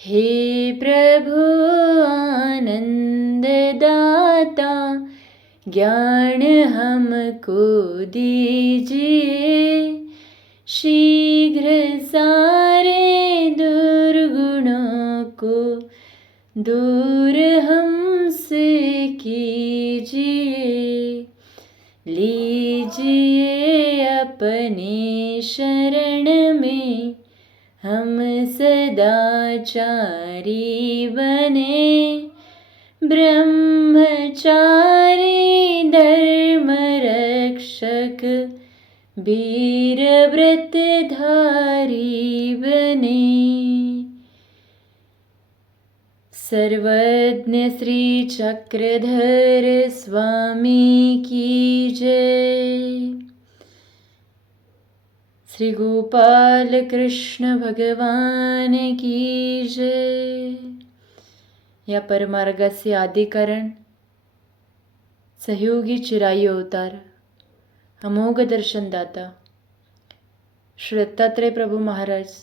हे प्रभु आनंददाता ज्ञान हमको दीजिए शीघ्र सारे दुर्गुणों को दूर हमसे कीजिए लीजिए अपने शरण में हम सदाचारी बने ब्रह्मचारी धर्म रक्षक वीर व्रतधारी बने। सर्वज्ञ श्री चक्रधर स्वामी की जय श्री गोपाल कृष्ण भगवान की जय। या परमार्गाचे आदिकारण सहयोगी चिराई अवतार अमोघ दर्शनदाता श्री दत्तात्रय प्रभू महाराज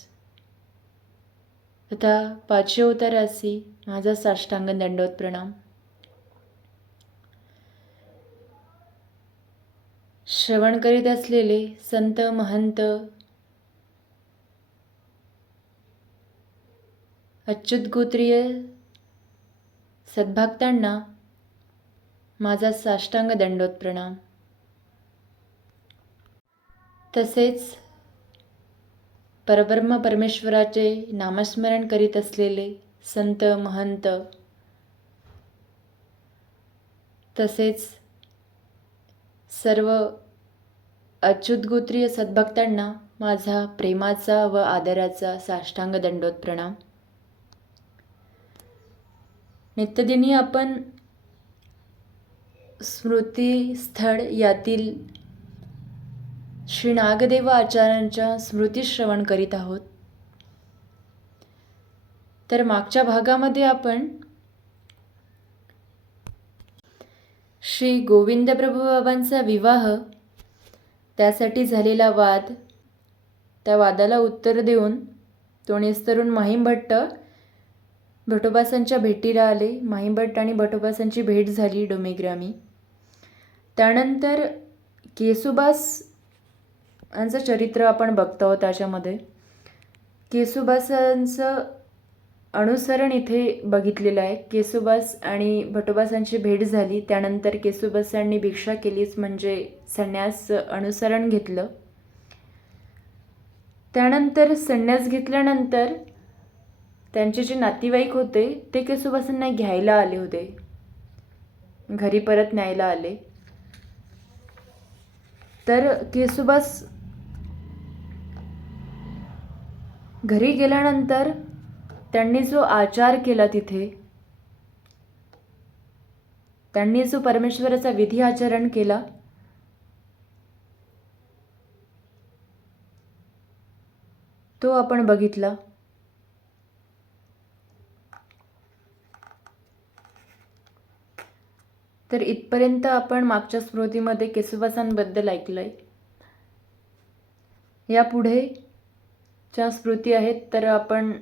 तथा पाचशे अवतारासी माझा साष्टांग दंडवत प्रणाम। श्रवण करीत असलेले संत महंत अच्युत गोत्रीय सद्भक्तांना माझा साष्टांग दंडोत प्रणाम तसेच परब्रह्म परमेश्वराचे नामस्मरण करीत असलेले संत महंत तसेच सर्व अच्युत गोत्रीय सद्भक्तांना माझा प्रेमाचा व आदराचा साष्टांग दंडोत प्रणाम नित्यदिनी आपण स्मृतीस्थळ यातील श्री नागदेव आचार्यांच्या स्मृतीश्रवण करीत आहोत. तर मागच्या भागामध्ये आपण श्री गोविंद बाबांचा विवाह त्यासाठी झालेला वाद त्या वादाला उत्तर देऊन तो निस्तरून माहीम भट्ट भटोबासांच्या भेटीला आले. माहीम भट्ट आणि भटोबासांची भेट झाली डोमेग्रामी. त्यानंतर केसुबास यांचं चरित्र आपण बघतो त्याच्यामध्ये. केसुबासांचं अनुसरण इथे बघितलेलं आहे. केसुबास आणि भटोबासांची भेट झाली. त्यानंतर केसुबासांनी भिक्षा केलीच म्हणजे संन्यास अनुसरण घेतलं. त्यानंतर संन्यास घेतल्यानंतर त्यांचे जे नातेवाईक होते ते केसुबासांना घ्यायला आले होते. घरी परत न्यायला आले. तर केसुबास घरी गेल्यानंतर त्यांनी जो आचार केला तिथे त्यांनी जो परमेश्वराचा विधी आचरण केला तो आपण बघितला. तर इथपर्यंत आपण मागच्या स्मृतीमध्ये केसुबासांबद्दल ऐकलंय. यापुढे ज्या स्मृती आहेत तर आपण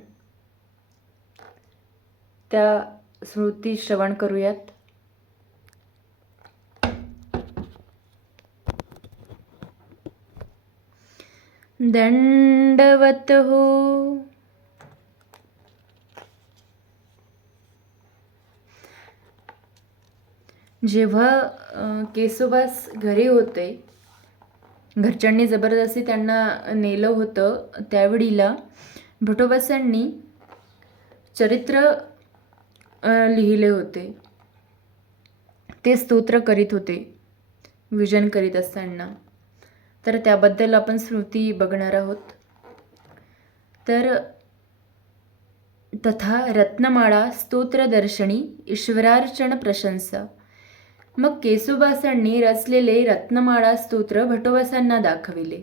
त्या स्मृती श्रवण करूयात. दंडवत हो. जेव्हा केसोबास घरी होते घरच्यांनी जबरदस्ती त्यांना नेलं होतं त्यावेळीला भटोबासांनी चरित्र लिहिले होते. ते स्तोत्र करीत होते विजन करीत असताना. तर त्याबद्दल आपण स्मृती बघणार आहोत. तर तथा रत्नमाळा स्तोत्रदर्शनी ईश्वरार्चन प्रशंसा. मग केसुबासांनी रचलेले रत्नमाळा स्तोत्र भटोबासांना दाखविले.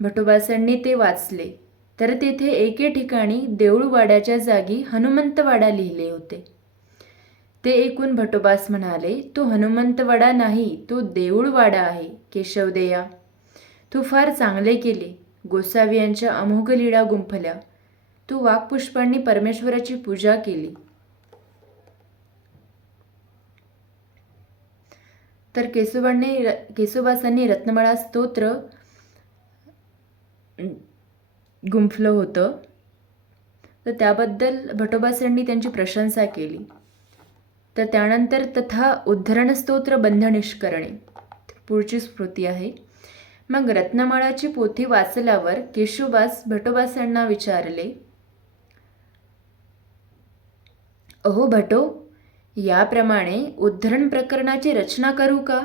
भटोबासांनी ते वाचले. तर तेथे एके ठिकाणी देऊळवाड्याच्या जागी हनुमंतवाडा लिहिले होते. ते ऐकून भटोबास म्हणाले तो हनुमंतवाडा नाही तो देऊळवाडा आहे केशवदेया. तू फार चांगले केले. गोसावी यांच्या अमोघ लीळा गुंफल्या. तू वाघपुष्पांनी परमेश्वराची पूजा केली. तर केशोबांनी केशोबासांनी रत्नमाळा स्तोत्र गुंफलं होतं. तर त्याबद्दल भटोबासांनी त्यांची प्रशंसा केली. तर त्यानंतर तथा उद्धरण स्तोत्र बंध निष्करणे. पुढची स्मृती आहे. मग रत्नमाळाची पोथी वाचल्यावर केशुबास भटोबासांना विचारले अहो भटो याप्रमाणे उद्धरण प्रकरणाची रचना करू का?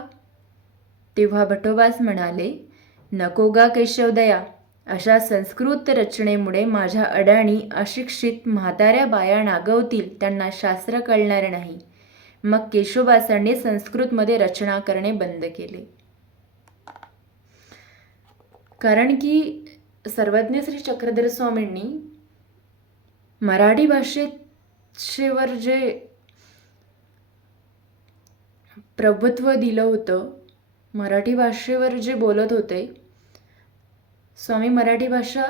तेव्हा भटोबास म्हणाले नको गा केशवदया. अशा संस्कृत रचनेमुळे माझ्या अडाणी अशिक्षित म्हाताऱ्या बाया नागवतील त्यांना शास्त्र कळणार नाही. मग केशोबासांनी संस्कृतमध्ये रचना करणे बंद केले. कारण की सर्वज्ञ श्री चक्रधर स्वामींनी मराठी भाषेवर जे प्रभुत्व दिलं होतं मराठी भाषेवर जे बोलत होते स्वामी मराठी भाषा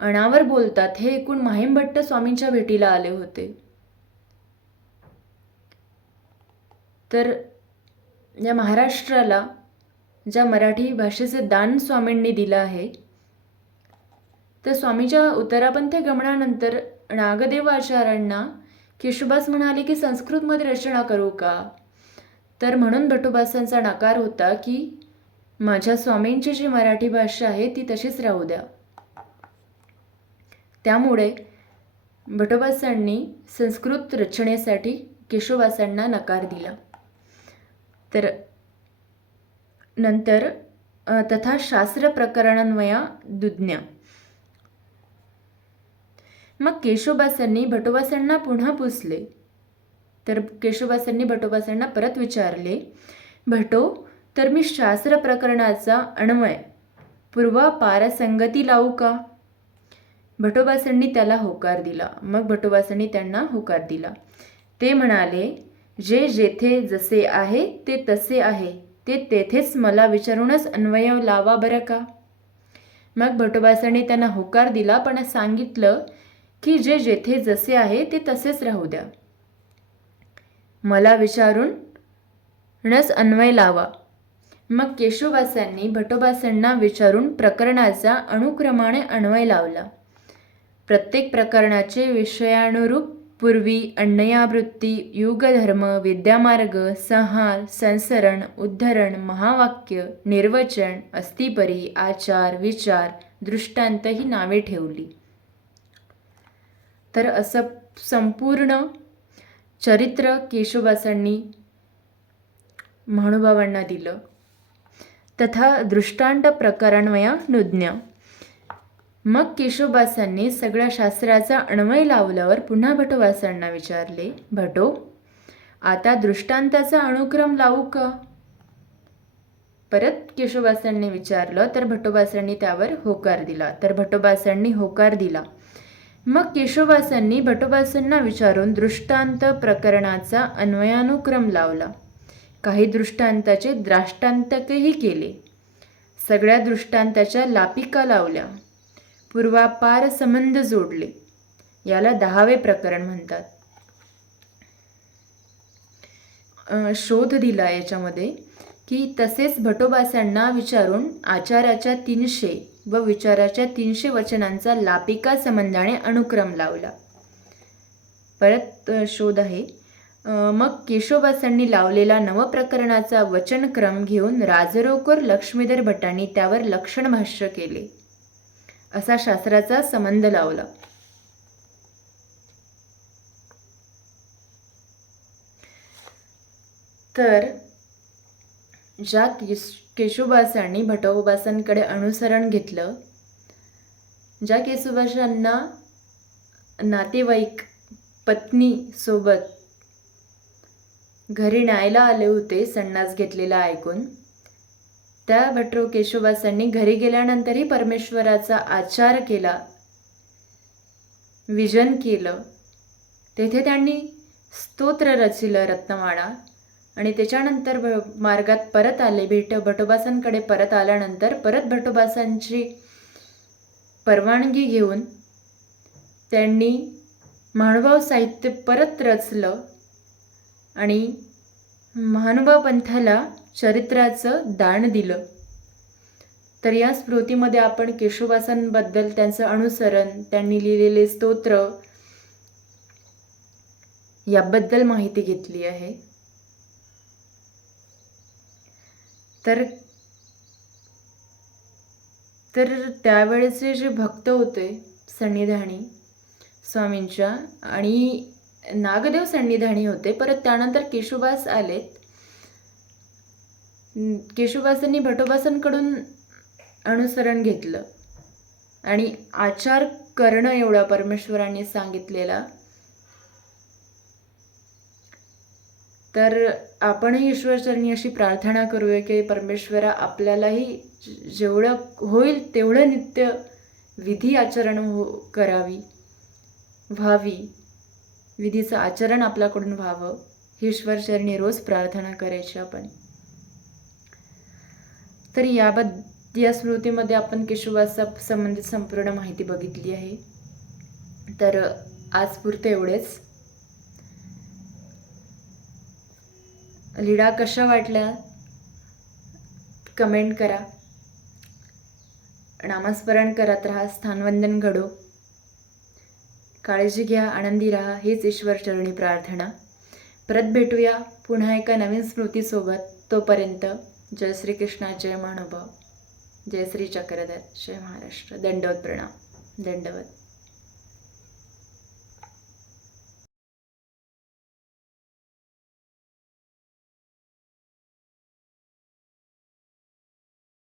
अणावर बोलतात हे एकूण माहिमभट्ट स्वामींच्या भेटीला आले होते. तर या महाराष्ट्राला ज्या मराठी भाषेचे दान स्वामींनी दिलं आहे तर स्वामीच्या उत्तरापंथे गमनानंतर नागदेव आचार्यांना केशुबास म्हणाले की संस्कृतमध्ये रचना करू का? तर म्हणून भटोबासांचा नकार होता की माझ्या स्वामींची जी मराठी भाषा आहे ती तशीच राहू द्या. त्यामुळे भटोबासांनी संस्कृत रचनेसाठी केशोबासांना नकार दिला. तर नंतर तथा शास्त्र प्रकरणान्वया दुज्ञ मग केशोबासांनी भटोबासांना पुन्हा पुसले. तर केशोबासांनी भटोबासांना परत विचारले भटो तर मी शास्त्र प्रकरणाचा अन्वय. पूर्वापार संगती लावू का? भटोबासांनी त्याला होकार दिला. मग भटोबासांनी त्यांना होकार दिला. ते म्हणाले जे जेथे जसे आहे ते तसे आहे. ते तेथेच मला विचारूनच अन्वय लावा बरं का? मग भटोबासांनी त्यांना होकार दिला पण सांगितलं की जे जेथे जसे आहे ते तसेच राहू द्या. मला विचारून नस अन्वय लावा. मग केशववासांनी भटोबासांना विचारून प्रकरणाचा अनुक्रमाने अन्वय लावला. प्रत्येक प्रकरणाचे विषयानुरूप पूर्वी अन्नयावृत्ती युगधर्म विद्यामार्ग संहार संसरण उद्धरण महावाक्य निर्वचन अस्तिपरी आचार विचार दृष्टांत ही नावे ठेवली. तर असं संपूर्ण चरित्र केशवबासांनी महानुभावांना दिलं. तथा दृष्टांत प्रकरणवया नुज्ञ. मग केशोबासांनी सगळ्या शास्त्राचा अन्वय लावल्यावर पुन्हा भटोबासांना विचारले भटो आता दृष्टांताचा अनुक्रम लावू का? परत केशोबासांनी विचारलं तर भटोबासांनी त्यावर होकार दिला. तर भटोबासांनी होकार दिला. मग केशोबासांनी भटोबासांना विचारून दृष्टांत प्रकरणाचा अन्वयानुक्रम लावला. काही दृष्टांताचे द्राष्टांतकही केले. सगळ्या दृष्टांताच्या लापिका लावल्या. पूर्वापार संबंध जोडले. याला दहावे प्रकरण म्हणतात. शोध दिला याच्यामध्ये की तसेच भटोबासांना विचारून आचाराच्या तीनशे व विचाराच्या तीनशे वचनांचा लापिका संबंधाने अनुक्रम लावला. परत शोध आहे. मग केशोबासांनी लावलेला नवप्रकरणाचा वचनक्रम घेऊन राजरोकर लक्ष्मीधर भटांनी त्यावर लक्षण भाष्य केले. असा शास्त्राचा संबंध लावला. तर ज्या केश केशवबासांनी भटोबासांकडे अनुसरण घेतलं ज्या केशवबासांना नातेवाईक पत्नीसोबत घरी न्यायला आले होते संन्यास घेतलेला ऐकून. त्या भट्टो केशवासांनी घरी गेल्यानंतरही परमेश्वराचा आचार केला विजन केलं. तेथे त्यांनी स्तोत्र रचिलं रत्नमाळा आणि त्याच्यानंतर भ मार्गात परत आले. भेट भटोबासांकडे परत आल्यानंतर परत भटोबासांची परवानगी घेऊन त्यांनी महानुभाव साहित्य परत रचलं. आणि महानुभाव पंथाला चरित्राचं दान दिलं. तर या स्मृतीमध्ये आपण केशवासांबद्दल त्यांचं अनुसरण त्यांनी लिहिलेले स्तोत्र याबद्दल माहिती घेतली आहे. तर तर त्यावेळेचे जे भक्त होते सन्निधानी स्वामींच्या आणि नागदेव सन्निधानी होते. परत त्यानंतर केशुबास आलेत केशुबासांनी भटोबासांकडून अनुसरण घेतलं. आणि आचार करणं एवढा परमेश्वरांनी सांगितलेला. तर आपणही ईश्वरचरणी अशी प्रार्थना करूया की परमेश्वरा आपल्यालाही जेवढं होईल तेवढं नित्य विधी आचरण हो करावी व्हावी. विधीचं आचरण आपल्याकडून व्हावं ही ईश्वरचरणी रोज प्रार्थना करायची आपण. तर याबद्दल या स्मृतीमध्ये आपण केशवासा संबंधित संपूर्ण माहिती बघितली आहे. तर आजपुरते एवढेच. लिडा कशा वाटल्या? कमेंट करा. नामस्मरण करत राहा स्थानवंदन घडो. काळजी घ्या आनंदी राहा हीच ईश्वर चरणी प्रार्थना. परत भेटूया पुन्हा एका नवीन स्मृतीसोबत. तोपर्यंत जय श्रीकृष्णा जय महानुभाव जय श्री चक्रधर जय महाराष्ट्र. दंडवत प्रणाम. दंडवत.